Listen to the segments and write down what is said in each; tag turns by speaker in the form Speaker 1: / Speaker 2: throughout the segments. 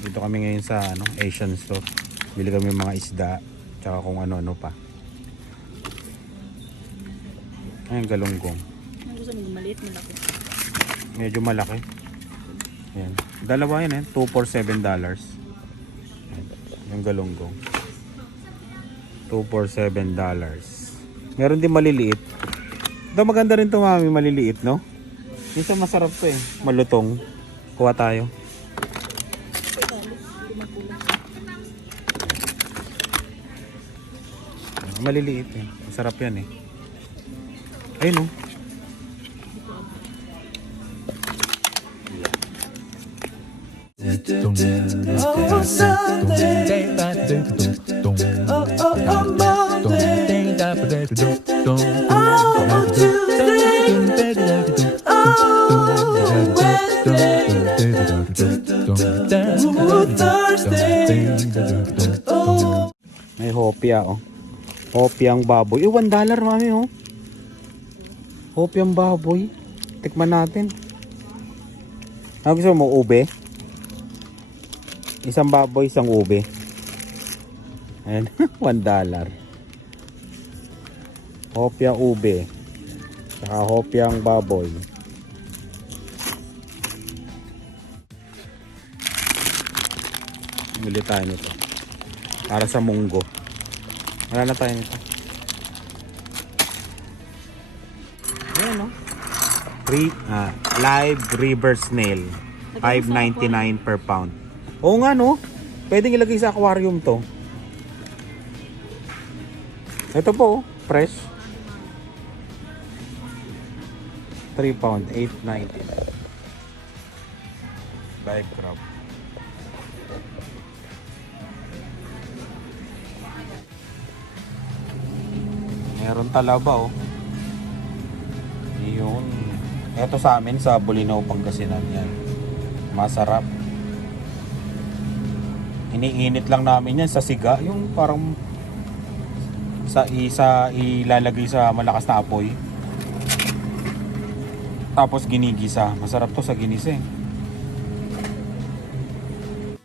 Speaker 1: Dito kami ngayon sa ano, Asian store. Bili kami mga isda, tsaka kung ano-ano pa. Ayan, galunggong.
Speaker 2: Ang gusto mo maliit, malaki.
Speaker 1: Medyo malaki. Ayan. Dalawa yan eh. 2 for 7 dollars. Yung galunggong. 2 for 7 dollars. Meron din maliliit. Ito maganda rin ito mami, maliliit no? Minsan masarap to eh. Malutong. Kuha tayo. Maliliit eh. Masarap yan eh. Ayun
Speaker 3: Thursday. Oh.
Speaker 1: May hopia oh. Hopiang baboy. Eh, 1 dollar mami oh. Hopiang baboy. Tikman natin. Ano gusto mo? Ube? Isang baboy, isang ube. Ayan. 1 dollar. Hopia ube. Saka hopiang baboy. Bili tayo nito. Para sa munggo. Wala na tayo nito. Ayan o. Re- ah, live river snail. 5.99 per pound. Oo nga no. Pwedeng ilagay sa aquarium to. Ito po, fresh. 3 pound, 8.90. Live crab. Meron talaba oh. Yun. Ito sa amin sa Bulinaw, Pangasinan yan. Masarap. Iniinit lang namin yan sa siga. Yung parang sa isa ilalagay sa malakas na apoy. Tapos ginigisa. Masarap to sa ginisa eh.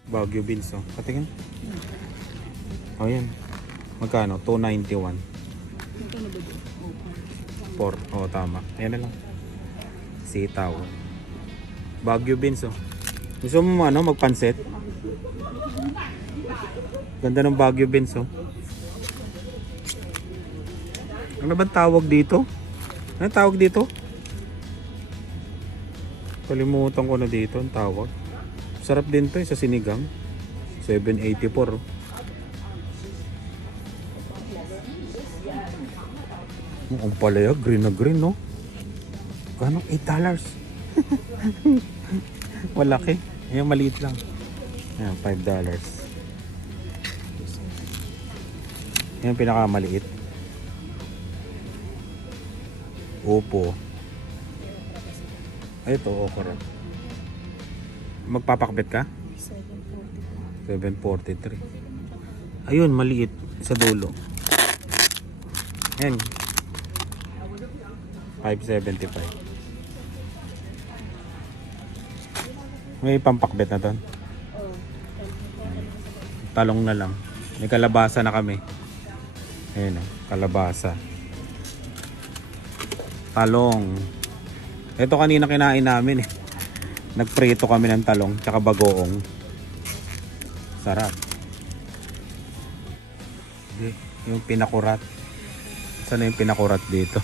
Speaker 1: Baguio beans oh. Patingin. Oh yan. Magkano? 291. 4. Oo, tama. Ayan na lang. Sitaw. Baguio beans, oh. Gusto mo ano, magpansit? Ganda ng Baguio beans, oh. Ano ba tawag dito? Ano tawag dito? Kalimutan ko na dito ang tawag. Sarap din to eh, sa sinigang. 784. oh. Ang palaya, green na green, no? Kano? 8 dollars. Malaki. Ayan, maliit lang. Ayan, 5 dollars. Ayan, pinakamaliit. Opo. Ay, ito, okra. Magpapakbet ka?
Speaker 2: 740.
Speaker 1: 743. Ayun, maliit sa dulo. Ayan. 575. May pampakbet na doon. Talong na lang. May kalabasa na kami. Ayun oh, kalabasa. Talong. Ito kanina kinain namin eh. Nagprito kami ng talong tsaka bagoong. Sarap. Yung pinakurat. Saan na yung pinakurat dito?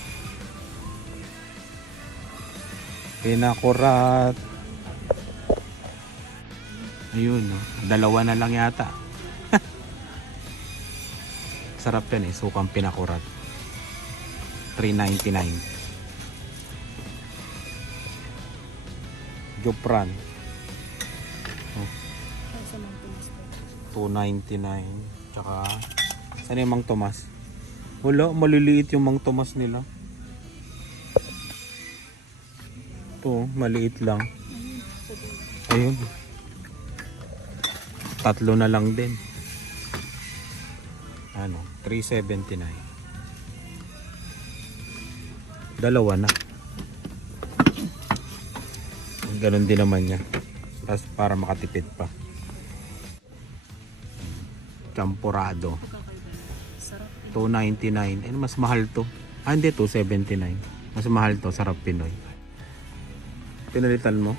Speaker 1: Pinakurat. Ayun, no? dalawa na lang yata. Sarap yan eh, sukang pinakurat. 399. Jopran,
Speaker 2: State.
Speaker 1: 299. Tsaka, saan yung Mang Tomas? Wala, maliliit yung Mang Tomas nila. Ito, maliit lang. Ayun. Tatlo na lang din. Ano, 379. Dalawa na. Ganon din naman niya. Tapos para makatipid pa. Champurado.
Speaker 2: Kakaiba. Sarap.
Speaker 1: 299. Eh, mas mahal to. Ah, hindi, 279. Mas mahal to, sarap Pinoy. Pinalitan mo?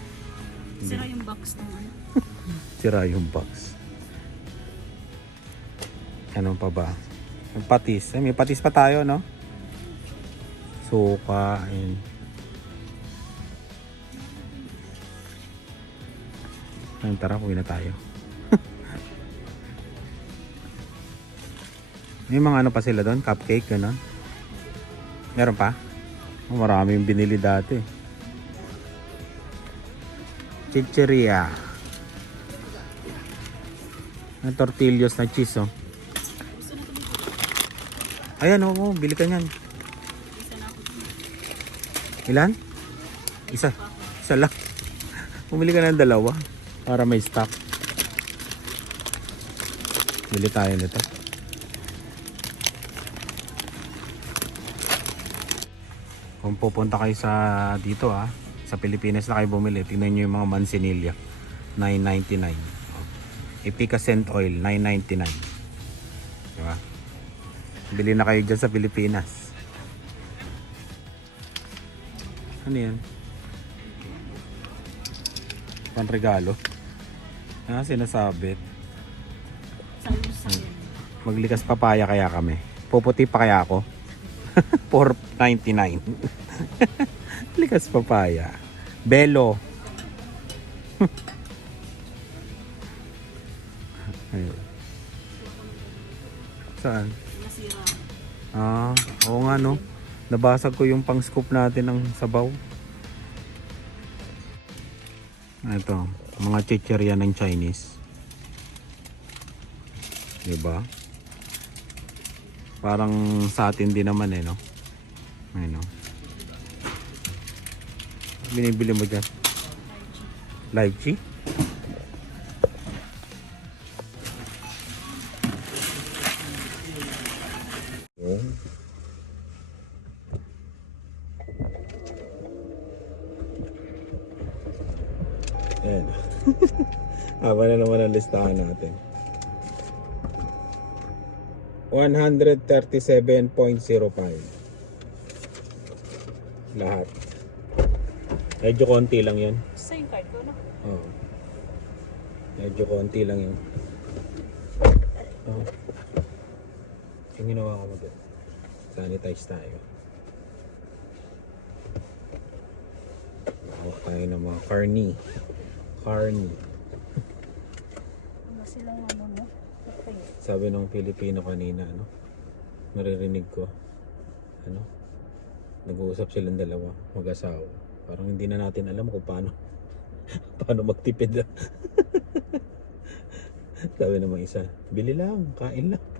Speaker 2: Sira yung box ano.
Speaker 1: Sira yung box. Ano pa ba? Yung patis. Eh, may patis pa tayo, no? Suka. And... Ayun, tara, uwi na tayo. may mga ano pa sila doon? Cupcake, gano'n? Meron pa? Oh, marami yung binili dati. Chicheria. Ang tortillos na cheese, oh. Ayan, oo, oh, bili ka niyan. Ilan? Isa. Isa lang. Pumili ka ng dalawa para may stock. Bili tayo nito. Kung pupunta kayo sa dito ah, sa Pilipinas na kayo bumili, tingnan nyo yung mga mansinilya. 9.99. Oh. Epica Scent Oil, 9.99. Diba? Bili na kayo dyan sa Pilipinas. Ano yan? Panregalo. Ah, sinasabit.
Speaker 2: Mo sa akin.
Speaker 1: Maglikas papaya kaya kami. Puputi pa kaya ako? 4.99. Likas papaya. Belo. Ayun. Saan? Ah, oo nga no. Nabasag ko yung pang scoop natin ng sabaw. Ito, mga chicherya ng Chinese. 'Di ba? Parang sa atin din naman eh, no? Ayun, no? Binibili mo dyan? Lychee? Ayan. Haba na naman ang listahan natin. 137.05 Lahat. Medyo konti lang yun.
Speaker 2: Sa yung card ko, no?
Speaker 1: Oo. Medyo konti lang yun. Oh. Yung ginawa ko mo doon. Sanitize tayo. Hawak tayo ng mga carny. Carny.
Speaker 2: Ano silang ano, no? Okay.
Speaker 1: Sabi ng Pilipino kanina, ano? Naririnig ko. Ano? Nag-uusap silang dalawa, mag-asawa. Parang hindi na natin alam kung paano paano magtipid. Sabi naman isa, bili lang, kain lang.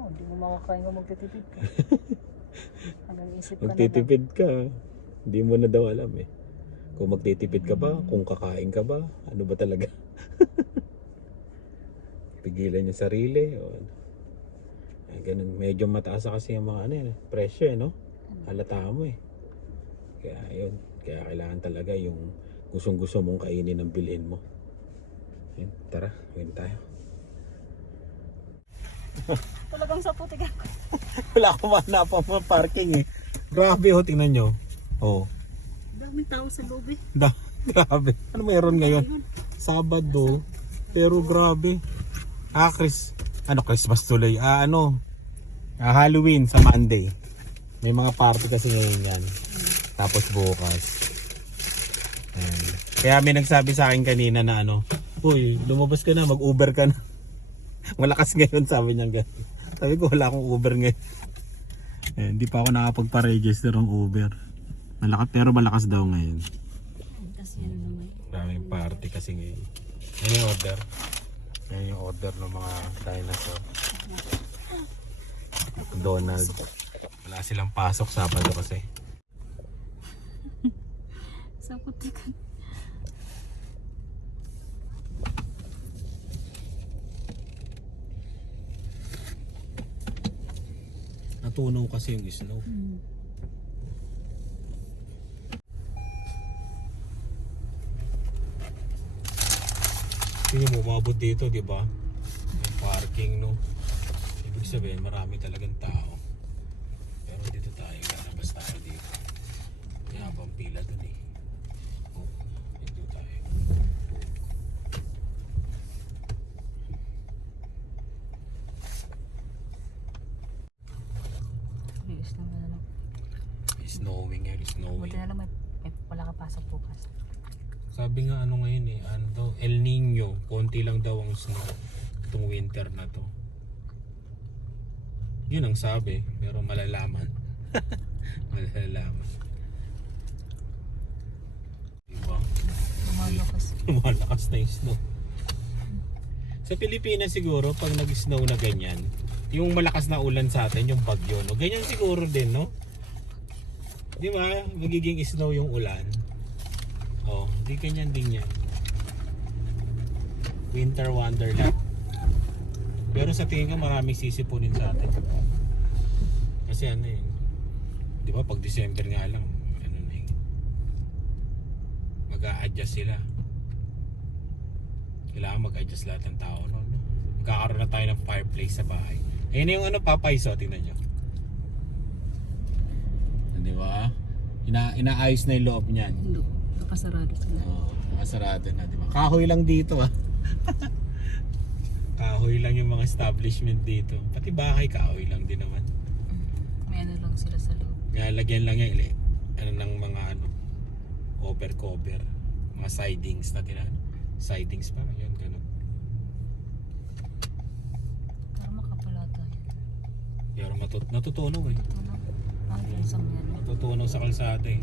Speaker 2: Oh, hindi mo makakain kung magtitipid ka. Hanggang isip ka na.
Speaker 1: Magtitipid ka. Hindi mo na daw alam eh. Kung magtitipid ka ba, kung kakain ka ba, ano ba talaga? Pigilan yung sarili. O, ganun. Medyo mataas kasi yung mga ano, eh, presyo eh, no? Halata mo eh. Kaya yun. Kaya kailangan talaga yung gustong gusto mong kainin ng bilhin mo. Yun, tara, win tayo.
Speaker 2: Talagang sa putik ako.
Speaker 1: Wala akong manapang mga parking eh. Grabe ho, tingnan nyo. Oh.
Speaker 2: Daming tao sa loob eh.
Speaker 1: Da, grabe. Ano mayroon ngayon? Sabado. Pero grabe. Ah, Chris. Ano, Christmas tuloy. Ah, ano? Ah, Halloween sa Monday. May mga party kasi ngayon yan. Tapos bukas. Ayan. Kaya may nagsabi sa akin kanina na ano, Uy, lumabas ka na, mag-Uber ka na. Malakas ngayon, sabi niya gano'n. Sabi ko, wala akong Uber ngayon. Eh, hindi pa ako nakapagpa-register ng Uber. Malakas, pero malakas daw ngayon.
Speaker 2: Naman.
Speaker 1: Daming party kasi ngayon. Yan yung order. Yan yung order ng mga dinosaur. Donald. Wala silang pasok Sabado kasi.
Speaker 2: Sa putik.
Speaker 1: Natunaw kasi yung snow.
Speaker 2: Hmm.
Speaker 1: Tingnan mo, umabot dito, di ba? May parking, no? Ibig sabihin, marami talagang tao. Dito tayo, lalabas tayo dito. May habang pila dun eh. Oh, dito tayo.
Speaker 2: Bilis na ano.
Speaker 1: It's snowing it's snowing.
Speaker 2: Buti na lang may, may wala ka pasok bukas.
Speaker 1: Sabi nga ano ngayon eh, ano daw, El Nino, konti lang daw ang snow itong winter na to. Yun ang sabi, pero malalaman. malalaman. Diba?
Speaker 2: Lumalakas.
Speaker 1: Lumalakas na yung snow. Sa Pilipinas siguro, pag nag-snow na ganyan, yung malakas na ulan sa atin, yung bagyo, no? Ganyan siguro din, no? Di ba? Magiging snow yung ulan. Oh, di ganyan din yan. Winter wonderland. Pero sa tingin ko maraming sisipunin sa atin. Kasi ano eh, di ba pag December nga lang, ano na eh, mag-a-adjust sila. Kailangan mag-adjust lahat ng tao. No? no? Magkakaroon na tayo ng fireplace sa bahay. Ayun na yung ano, papaiso. Tingnan nyo. Di ba? Ina inaayos na yung loob niyan.
Speaker 2: Hindi. Nakasarado sila.
Speaker 1: Oo, nakasarado na, di ba? Kahoy lang dito ah. kahoy lang yung mga establishment dito. Pati bahay, kahoy lang din naman.
Speaker 2: May ano lang sila sa loob.
Speaker 1: Nalagyan lang yan, ili- ano ng mga ano, over cover, mga sidings na tinan. Sidings pa, yun, ganun.
Speaker 2: Para makapala tayo.
Speaker 1: Pero matut natutunaw eh.
Speaker 2: Ito na. Ah, yun sa mga ano.
Speaker 1: Natutunaw sa kalsada eh.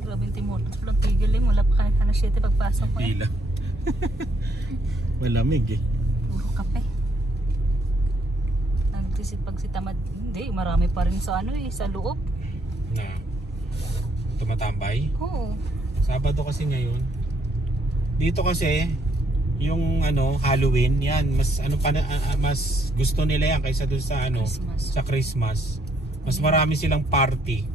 Speaker 2: Grabe yung timortos. Walang tigil eh. Mula pa kahit ano 7 pagpasok ko. eh.
Speaker 1: Pila. Malamig eh.
Speaker 2: Puro kape. Nagtisip pag si tamad. Hindi, marami pa rin sa ano eh. Sa loob.
Speaker 1: Na tumatambay.
Speaker 2: Oo.
Speaker 1: Sabado kasi ngayon. Dito kasi yung ano Halloween yan mas ano pa na- ah, ah, mas gusto nila yan kaysa dun sa ano
Speaker 2: Christmas.
Speaker 1: sa Christmas. Mas marami silang party.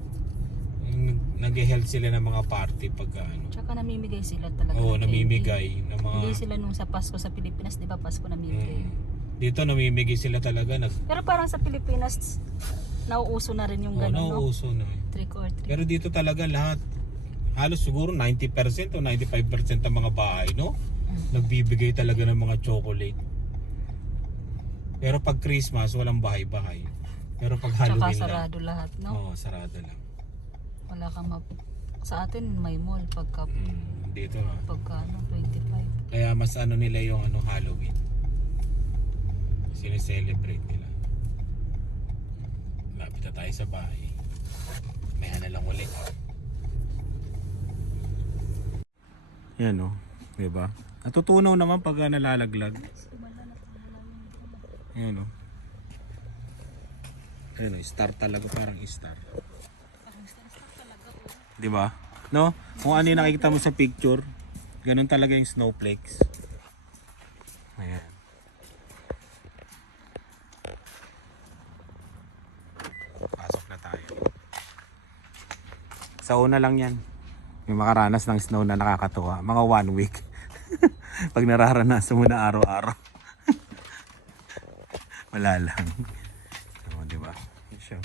Speaker 1: Nag-held sila ng mga party pag ano.
Speaker 2: Tsaka namimigay sila talaga.
Speaker 1: Oo,
Speaker 2: ng
Speaker 1: namimigay ng
Speaker 2: Hindi sila nung sa Pasko sa Pilipinas, di ba Pasko namimigay.
Speaker 1: Mm. Dito namimigay sila talaga nag
Speaker 2: Pero parang sa Pilipinas, nauuso na rin yung
Speaker 1: oh,
Speaker 2: gano'n, no?
Speaker 1: nauuso na.
Speaker 2: Trick or treat.
Speaker 1: Pero dito talaga lahat halos siguro 90% o 95% ng mga bahay, no?
Speaker 2: Mm.
Speaker 1: Nagbibigay talaga ng mga chocolate. Pero pag Christmas, walang bahay-bahay. Pero pag
Speaker 2: Tsaka
Speaker 1: Halloween
Speaker 2: sarado lahat,
Speaker 1: lang.
Speaker 2: no?
Speaker 1: Oo, sarado lang.
Speaker 2: Wala kang map... Sa atin, may mall pagka,
Speaker 1: Mm, dito ah.
Speaker 2: pagka ano, 25.
Speaker 1: Kaya mas ano nila yung ano Halloween. Sineselebrate nila. Lapit na tayo sa bahay. May na lang ulit. Yan o. Oh, diba? Natutunaw naman pag ah, nalalaglag. Yan o. Ayun o, star talaga parang star. Di ba? No? Kung ano yung nakikita mo sa picture, ganun talaga yung snowflakes. Ayan. Pasok na tayo. Sa una lang yan. May makaranas ng snow na nakakatuwa. Mga one week. Pag nararanasan mo na araw-araw. Wala lang. So, di ba? Yun siya.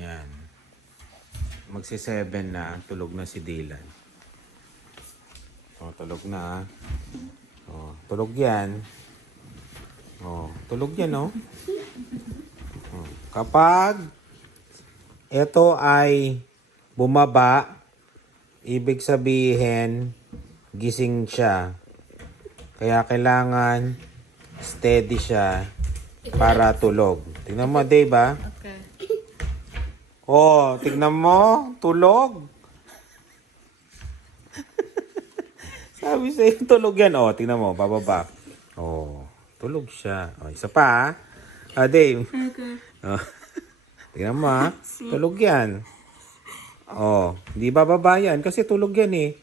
Speaker 1: Yan. Magsi 7 na, tulog na si Dylan. Oh, tulog na. ah. Oh, tulog 'yan. Oh, tulog 'yan, oh. oh. Kapag ito ay bumaba, ibig sabihin gising siya. Kaya kailangan steady siya para tulog. Tingnan mo, Dave, ah.
Speaker 2: Okay.
Speaker 1: Oh, tignan mo, tulog. Sabi sa tulog yan. Oh, tignan mo, bababa. Oh, tulog siya. Oh, isa pa, ah. Ah, Dave. Oh, tignan mo, ah. Tulog yan. Oh, hindi bababa yan kasi tulog yan eh.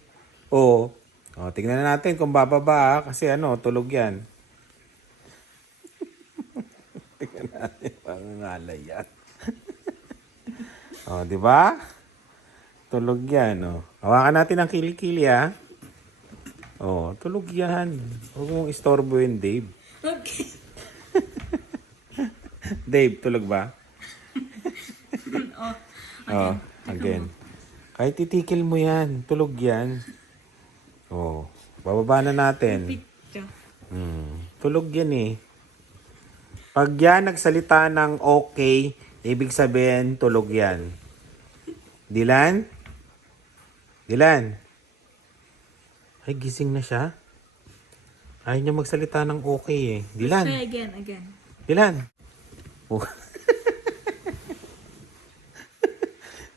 Speaker 1: Oh, oh tignan natin kung bababa ah, kasi ano, tulog yan. tignan natin, pangangalay yan. Oh, di ba? Tulog yan, oh. Hawakan natin ang kilikili, ha? Oh, tulog yan. Huwag mong istorbo yun, Dave. Dave, tulog ba? oh, again. Kahit titikil mo yan, tulog yan. Oh, bababa na natin. Hmm, tulog yan eh. Pag yan nagsalita ng okay, ibig sabihin tulog yan. Dilan? Dilan? Ay, gising na siya. Ayaw niya magsalita ng okay eh. Dilan?
Speaker 4: Try again, again.
Speaker 1: Dilan? Oh.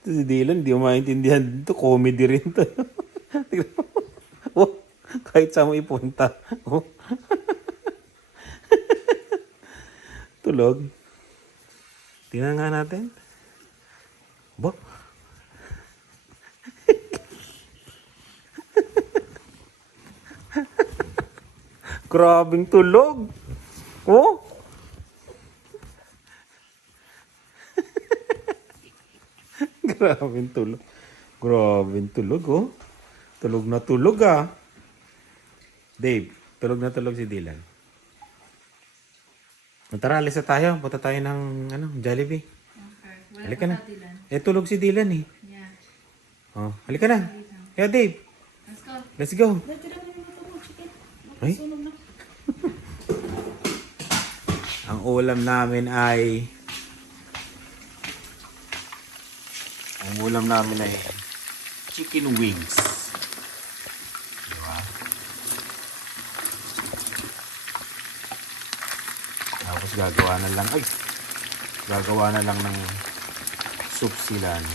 Speaker 1: Ito si Dylan, di mo maintindihan dito. Comedy rin to. Oh, kahit saan mo ipunta. Oh. Tulog. Tingnan nga natin. Bo. Grabing tulog. Oh. Grabing tulog. Grabing tulog, oh. Tulog na tulog, ah. Dave, tulog na tulog si Dylan. Tara, alis na tayo. Punta tayo ng ano, Jollibee.
Speaker 4: Okay. Wala
Speaker 1: Halika na.
Speaker 4: lang.
Speaker 1: Eh, tulog si Dylan eh.
Speaker 4: Yeah.
Speaker 1: Oh, halika na. Kaya Dave,
Speaker 4: Let's go.
Speaker 1: let's go. Ay. Ang ulam namin ay Ang ulam namin ay chicken wings. Diba? Tapos gagawa na lang ay gagawa na lang ng soup sila. no?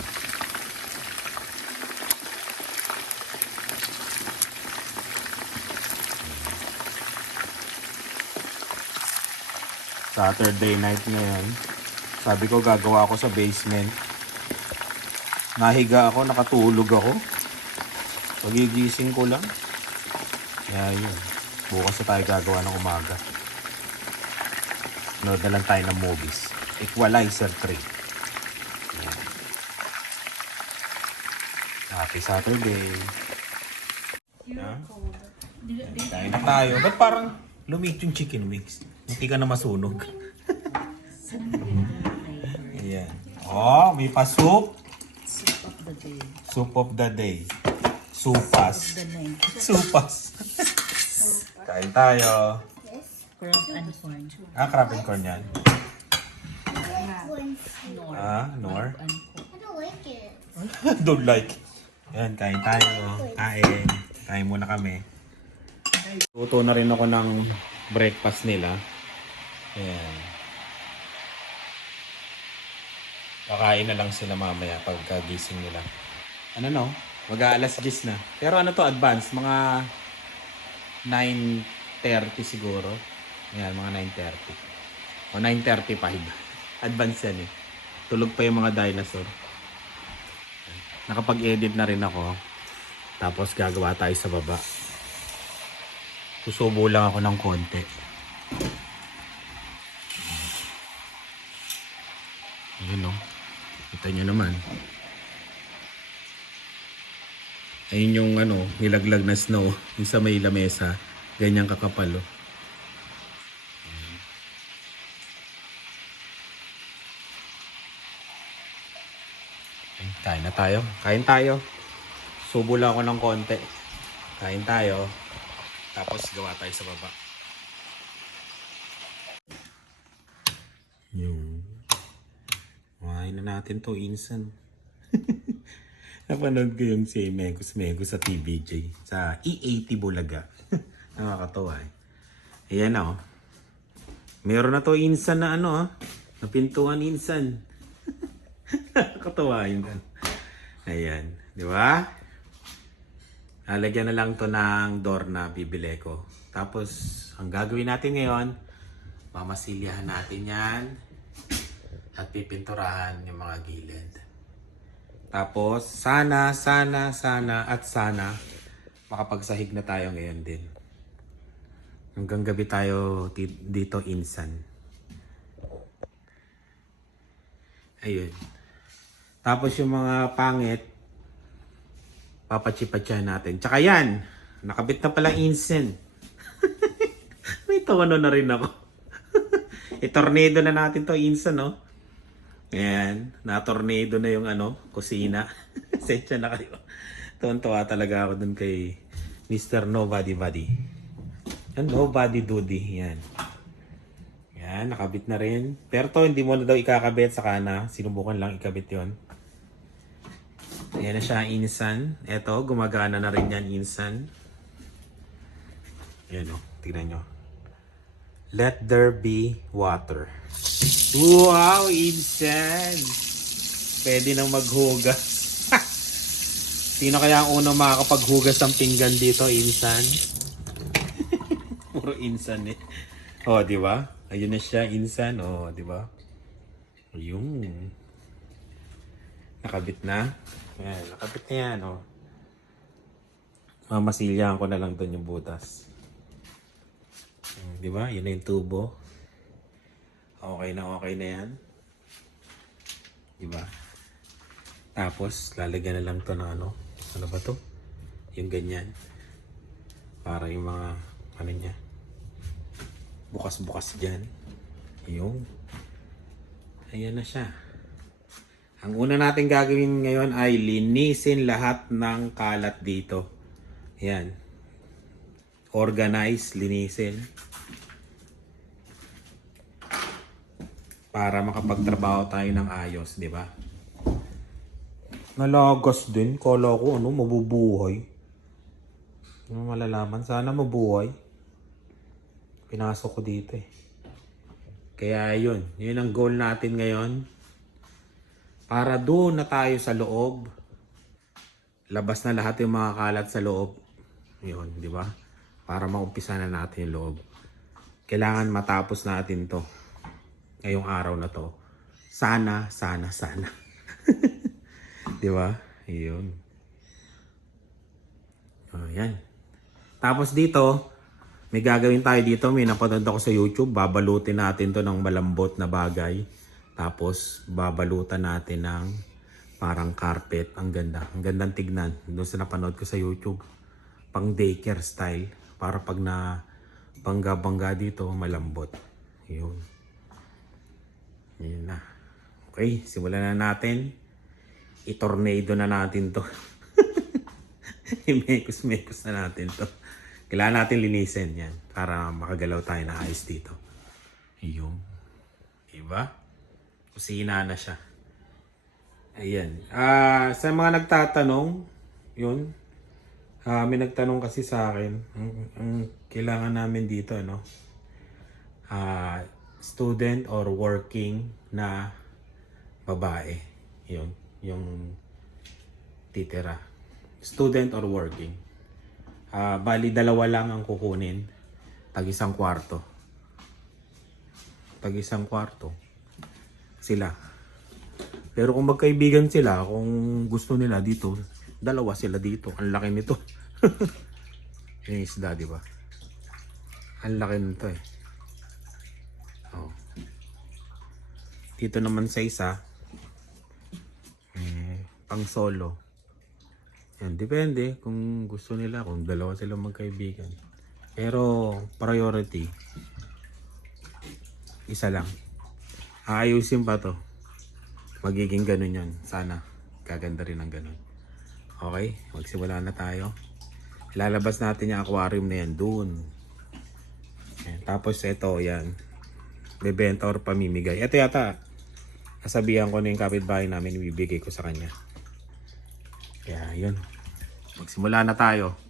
Speaker 1: Saturday night ngayon. Sabi ko gagawa ako sa basement. Nahiga ako, nakatulog ako. Pagigising ko lang. Kaya yun. Bukas na tayo gagawa ng umaga. Nood na lang tayo ng movies. Equalizer 3. Yan. Happy Saturday. Ha? Kain na tayo. Ba't parang lumit yung chicken wings? Hindi ka na masunog. Ayan. Oh, may pa-soup.
Speaker 2: Soup of the day.
Speaker 1: Soup of the day. Supas. Supas. Kain tayo.
Speaker 2: Crab and corn.
Speaker 1: Ah, crab and corn yan.
Speaker 2: Nor.
Speaker 1: Ah, nor.
Speaker 2: And corn.
Speaker 1: Don't like. Yan, kain tayo. Kain. Kain muna kami. Luto na rin ako ng breakfast nila. Yan. Kakain na lang sila mamaya pagkagising nila. Ano no? Mag-aalas 10 na. Pero ano to, advance? Mga 9.30 siguro. Yan, mga 9.30. O 9.35. Advance yan eh. Tulog pa yung mga dinosaur. Nakapag-edit na rin ako. Tapos gagawa tayo sa baba. Susubo lang ako ng konti. Ayun o. Kita nyo naman. Ayun yung ano, nilaglag na snow. Yung sa may lamesa. Ganyang kakapal o. Ay, Kain na tayo. Kain tayo. Subo lang ako ng konti. Kain tayo. Tapos gawa tayo sa baba. Yung. Kumain na natin to insan. Napanood ko yung si Megos Megos sa TVJ. Sa E80 Bulaga. Nakakatawa eh. Ayan na oh. Meron na to insan na ano ah. Na pintuan insan. Nakakatawa yun. Ayan. Di ba? Lalagyan na lang to ng door na bibili ko. Tapos, ang gagawin natin ngayon, mamasilyahan natin yan at pipinturahan yung mga gilid. Tapos, sana, sana, sana, at sana, makapagsahig na tayo ngayon din. Hanggang gabi tayo dito insan. Ayun. Tapos yung mga pangit, papatsipatsahan natin. Tsaka yan, nakabit na pala insen. May tono na rin ako. I-tornado na natin to insen, no? Ayan, na-tornado na yung ano, kusina. Sensya na kayo. Tuwan-tuwa talaga ako dun kay Mr. Nobody Body. Yan, Nobody Doody. Yan. Yan, nakabit na rin. Pero to, hindi mo na daw ikakabit sa kana. Sinubukan lang ikabit yon. Ayan na siya, insan. Eto, gumagana na rin yan, insan. Ayan o, tignan nyo. Let there be water. Wow, insan! Pwede nang maghugas. Sino kaya ang unang makakapaghugas ng pinggan dito, insan? Puro insan eh. Oh, di ba? Ayun na siya, insan. Oh, di ba? Ayun. Nakabit na. Ayan, nakabit na yan, oh. Mamasilyahan ko na lang doon yung butas. Hmm, Di ba? Yun na yung tubo. Okay na okay na yan. Di ba? Tapos, lalagyan na lang to ng ano. Ano ba to? Yung ganyan. Para yung mga, ano niya, bukas-bukas dyan. Yung. Ayan na siya. Ang una natin gagawin ngayon ay linisin lahat ng kalat dito. Ayan. Organize, linisin. Para makapagtrabaho tayo ng ayos, di ba? Nalagas din. Kala ko ano, mabubuhay. Ano malalaman? Sana mabuhay. Pinasok ko dito eh. Kaya yun. Yun ang goal natin ngayon. Para doon na tayo sa loob. Labas na lahat yung mga kalat sa loob. Yun, di ba? Para maumpisa na natin yung loob. Kailangan matapos natin to. Ngayong araw na to. Sana, sana, sana. di ba? Yun. Oh, yan. Tapos dito, may gagawin tayo dito. May napanood ako sa YouTube. Babalutin natin to ng malambot na bagay. Tapos, babalutan natin ng parang carpet. Ang ganda. Ang gandang tignan. Doon sa napanood ko sa YouTube. Pang daycare style. Para pag na bangga-bangga dito, malambot. Yun. Yun na. Okay, simulan na natin. I-tornado na natin to. I-mekos-mekos na natin to. Kailangan natin linisin yan para makagalaw tayo na ayos dito. Ayun. Diba? Kusina na siya. Ayan. Ah, sa mga nagtatanong, yun. Ah, may nagtanong kasi sa akin, ang, ang kailangan namin dito, ano? Ah, student or working na babae. Yun. Yung titira. Student or working. Ah, bali dalawa lang ang kukunin. Tag isang kwarto. Tag isang kwarto. Sila. Pero kung magkaibigan sila, kung gusto nila dito, dalawa sila dito. Ang laki nito. Yung isda, di ba? Ang laki nito eh. Oh. Dito naman sa isa, eh, pang solo. Yan, depende kung gusto nila, kung dalawa sila magkaibigan. Pero priority, isa lang. Aayusin pa to. Magiging ganun yan. Sana. Gaganda rin ang ganun. Okay, magsimula na tayo. Ilalabas natin yung aquarium na yan doon. Tapos ito, yan. Bebenta or pamimigay. Ito yata, nasabihan ko na yung kapitbahay namin, ibibigay ko sa kanya. Kaya yun. Magsimula na tayo.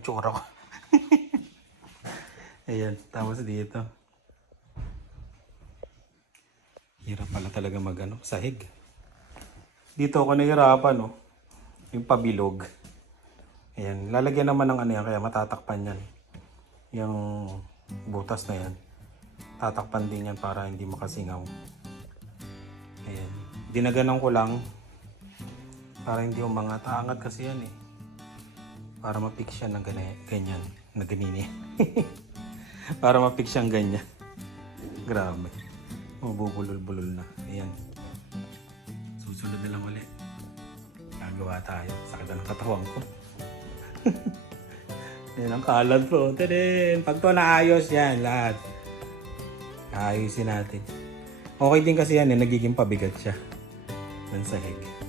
Speaker 1: Ang tsura ko. Ayan, tapos dito. Hirap pala talaga mag ano, sahig. Dito ako nahirapan, no? Yung pabilog. Ayan, lalagyan naman ng ano yan, kaya matatakpan yan. Yung butas na yan. Tatakpan din yan para hindi makasingaw. Ayan. Dinaganan ko lang para hindi umangat. Aangat kasi yan eh. Para mapik siya gana- ganyan. Na ganini. para mapik siyang ganyan. Grabe. Mabubulol-bulol na. Ayan. Susunod na lang ulit. Gagawa tayo. Sakit na ng katawan ko. Yan ang kalat po. Tadin! Pag to naayos yan, lahat. Ayusin natin. Okay din kasi yan eh, nagiging pabigat siya. Ng sahig.